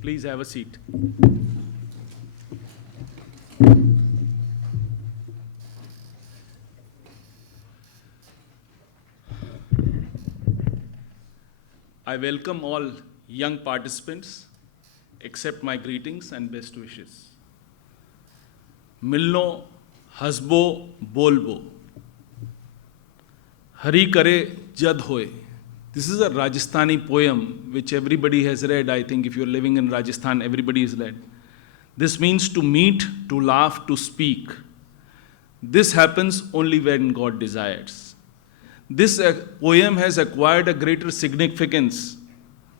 Please have a seat. I welcome all young participants, accept my greetings and best wishes. Milno hasbo bolbo, hari kare jad hoye. This is a Rajasthani poem which everybody has read. I think if you're living in Rajasthan, everybody has read. This means to meet, to laugh, to speak. This happens only when God desires. This poem has acquired a greater significance.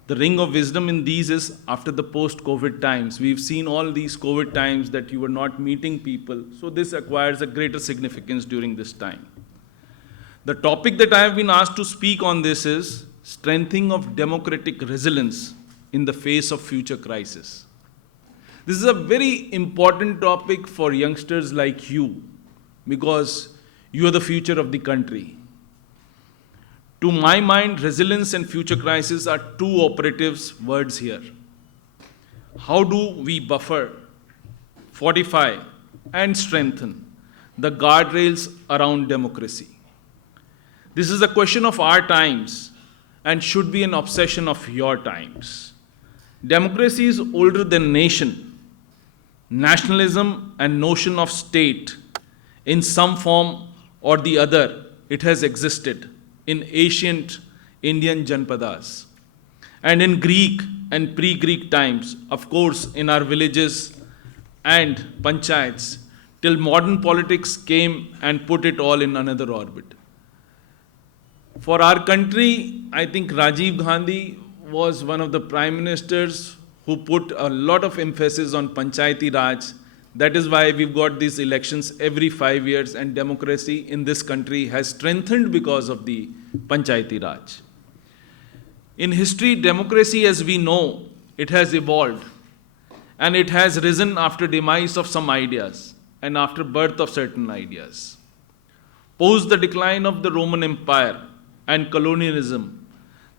The ring of wisdom in these is after the post-COVID times. We've seen all these COVID times that you were not meeting people. So this acquires a greater significance during this time. The topic that I have been asked to speak on this is strengthening of democratic resilience in the face of future crisis. This is a very important topic for youngsters like you because you are the future of the country. To my mind, resilience and future crisis are two operative words here. How do we buffer, fortify, and strengthen the guardrails around democracy? This is a question of our times and should be an obsession of your times. Democracy is older than nation. Nationalism and notion of state, in some form or the other, it has existed in ancient Indian Janpadas. And in Greek and pre-Greek times, of course, in our villages and panchayats, till modern politics came and put it all in another orbit. For our country, I think Rajiv Gandhi was one of the prime ministers who put a lot of emphasis on Panchayati Raj. That is why we've got these elections every 5 years and democracy in this country has strengthened because of the Panchayati Raj. In history, democracy as we know, it has evolved and it has risen after demise of some ideas and after birth of certain ideas. Post the decline of the Roman Empire and colonialism,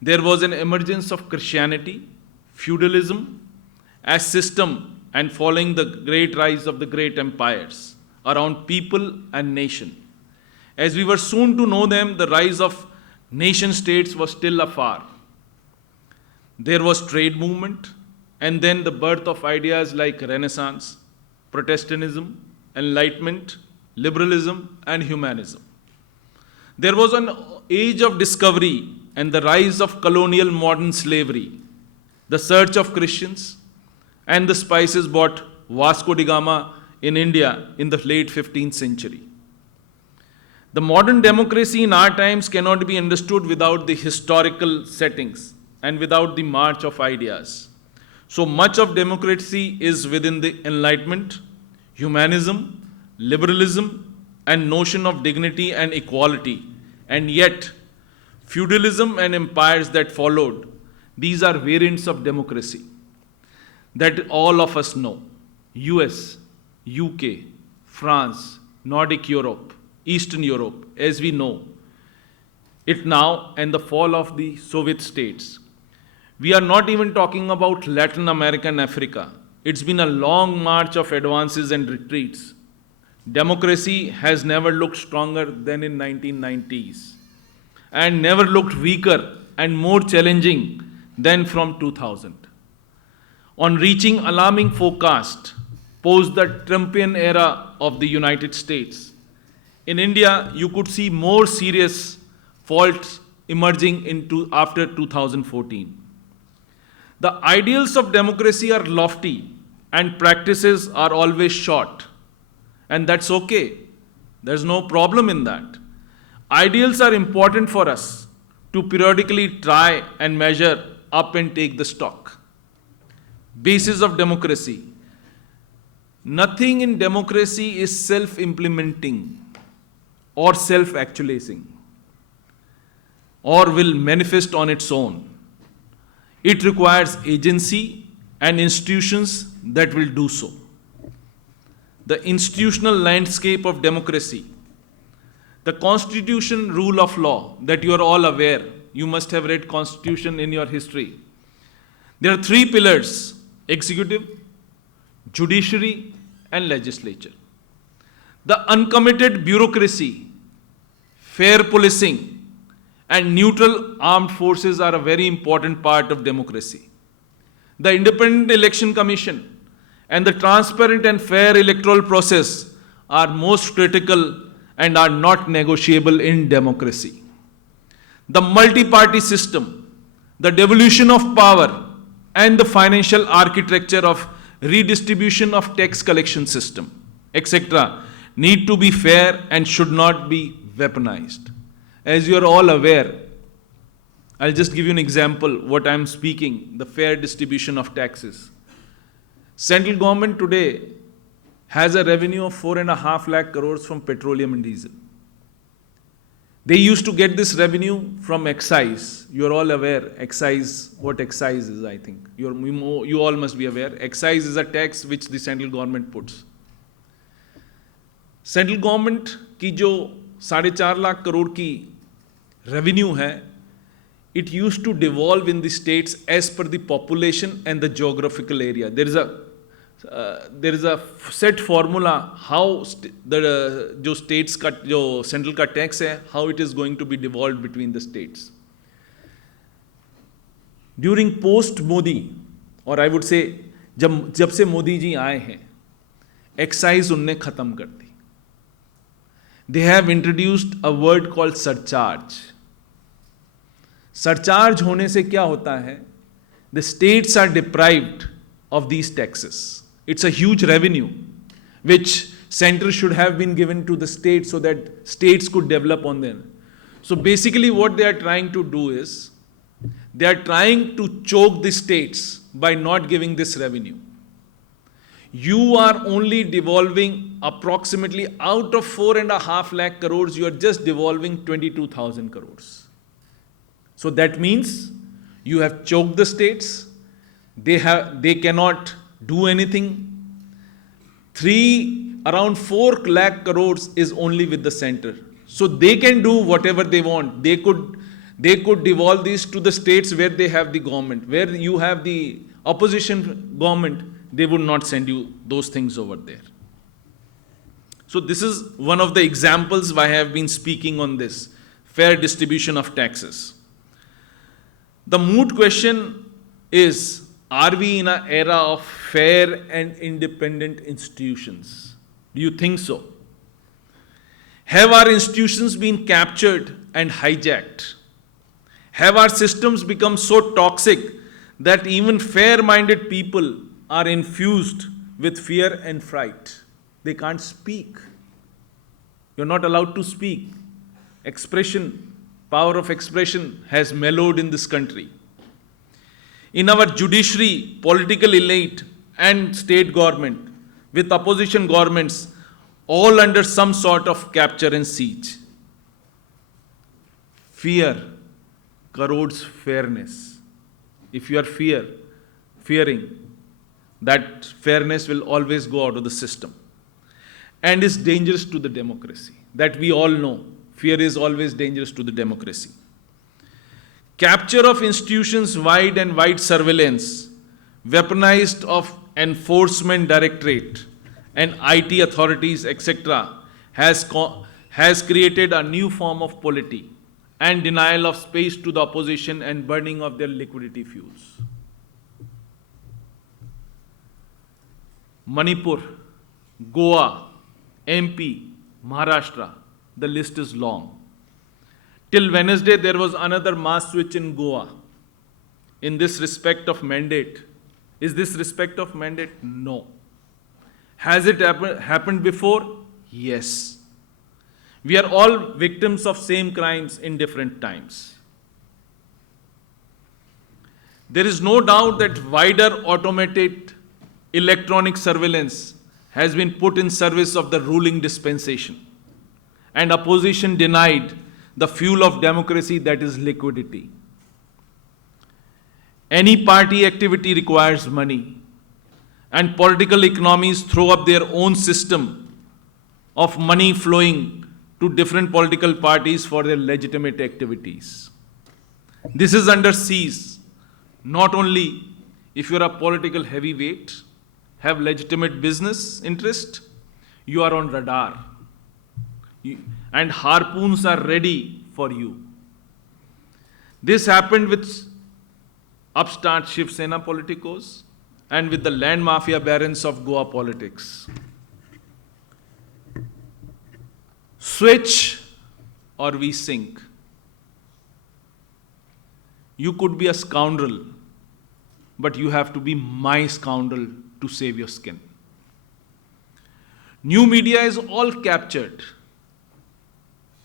there was an emergence of Christianity, feudalism as system and following the great rise of the great empires around people and nation. As we were soon to know them, the rise of nation states was still afar. There was trade movement and then the birth of ideas like Renaissance, Protestantism, Enlightenment, liberalism and humanism. There was an age of discovery and the rise of colonial modern slavery, the search of Christians, and the spices brought Vasco da Gama in India in the late 15th century. The modern democracy in our times cannot be understood without the historical settings and without the march of ideas. So much of democracy is within the Enlightenment, humanism, liberalism, and notion of dignity and equality. And yet, feudalism and empires that followed, these are variants of democracy that all of us know. US, UK, France, Nordic Europe, Eastern Europe, as we know it now, and the fall of the Soviet states. We are not even talking about Latin America and Africa. It's been a long march of advances and retreats. Democracy has never looked stronger than in 1990s and never looked weaker and more challenging than from 2000. On reaching alarming forecast post the Trumpian era of the United States, in India you could see more serious faults emerging after 2014. The ideals of democracy are lofty and practices are always short. And that's okay. There's no problem in that. Ideals are important for us to periodically try and measure up and take the stock. Basis of democracy. Nothing in democracy is self-implementing or self-actualizing or will manifest on its own. It requires agency and institutions that will do so. The institutional landscape of democracy. The constitution, rule of law, that you are all aware. You must have read constitution in your history. There are three pillars: executive, judiciary, and legislature. The uncommitted bureaucracy, fair policing, and neutral armed forces are a very important part of democracy. The Independent Election Commission and the transparent and fair electoral process are most critical and are not negotiable in democracy. The multi-party system, the devolution of power, and the financial architecture of redistribution of tax collection system, etc., need to be fair and should not be weaponized. As you are all aware, I'll just give you an example what I'm speaking, the fair distribution of taxes. Central government today has a revenue of 4.5 lakh crores from petroleum and diesel. They used to get this revenue from excise. You're all aware, excise, what excise is, I think. You all must be aware. Excise is a tax which the central government puts. Central government की जो 4.5 lakh crore की revenue है, it used to devolve in the states as per the population and the geographical area. There is a set formula how जो states का जो central का tax है, how it is going to be devolved between the states. During post Modi, or I would say जब से मोदी जी आए हैं, excise उनने खत्म कर दी. They have introduced a word called surcharge. Surcharge होने से क्या होता है? The states are deprived of these taxes. It's a huge revenue which center should have been given to the states so that states could develop on them. So basically what they are trying to do is, they are trying to choke the states by not giving this revenue. You are only devolving approximately out of 4.5 lakh crores, you are just devolving 22,000 crores. So that means you have choked the states, they cannot do anything. Around 4 lakh crores is only with the center. So they can do whatever they want. They could devolve these to the states where they have the government. Where you have the opposition government, they would not send you those things over there. So this is one of the examples why I have been speaking on this, fair distribution of taxes. The moot question is, are we in an era of fair and independent institutions? Do you think so? Have our institutions been captured and hijacked? Have our systems become so toxic that even fair-minded people are infused with fear and fright? They can't speak. You're not allowed to speak. Expression, power of expression has mellowed in this country. In our judiciary, political elite and state government, with opposition governments, all under some sort of capture and siege. Fear corrodes fairness. If you are fearing, that fairness will always go out of the system and is dangerous to the democracy. That we all know. Fear is always dangerous to the democracy. Capture of institutions, wide surveillance, weaponized of enforcement directorate and IT authorities, etc., has created a new form of polity and denial of space to the opposition and burning of their liquidity fuels. Manipur, Goa, MP, Maharashtra, the list is long. Till Wednesday, there was another mass switch in Goa. In this respect of mandate, is this respect of mandate? No. Has it happened before? Yes. We are all victims of same crimes in different times. There is no doubt that wider automated electronic surveillance has been put in service of the ruling dispensation, and opposition denied the fuel of democracy, that is liquidity. Any party activity requires money, and political economies throw up their own system of money flowing to different political parties for their legitimate activities. This is under siege, not only if you're a political heavyweight, have legitimate business interest, you are on radar. And harpoons are ready for you. This happened with upstart Shiv Sena politicos and with the land mafia barons of Goa politics. Switch or we sink. You could be a scoundrel, but you have to be my scoundrel to save your skin. New media is all captured.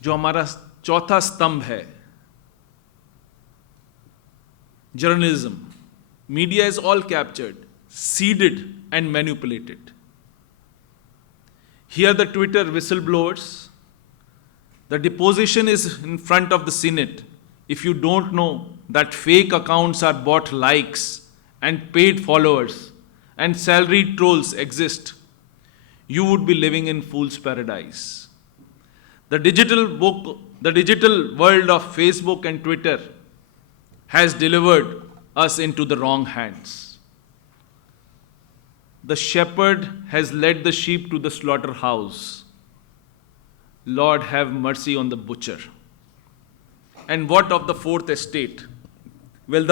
जो हमारा चौथा स्तंभ है, journalism. Media is all captured, seeded and manipulated. Here the Twitter whistleblowers, the deposition is in front of the Senate. If you don't know that fake accounts are bought likes and paid followers and salaried trolls exist, you would be living in fool's paradise. The digital world of Facebook and Twitter has delivered us into the wrong hands. The shepherd has led the sheep to the slaughterhouse. Lord, have mercy on the butcher. And what of the fourth estate? Well, the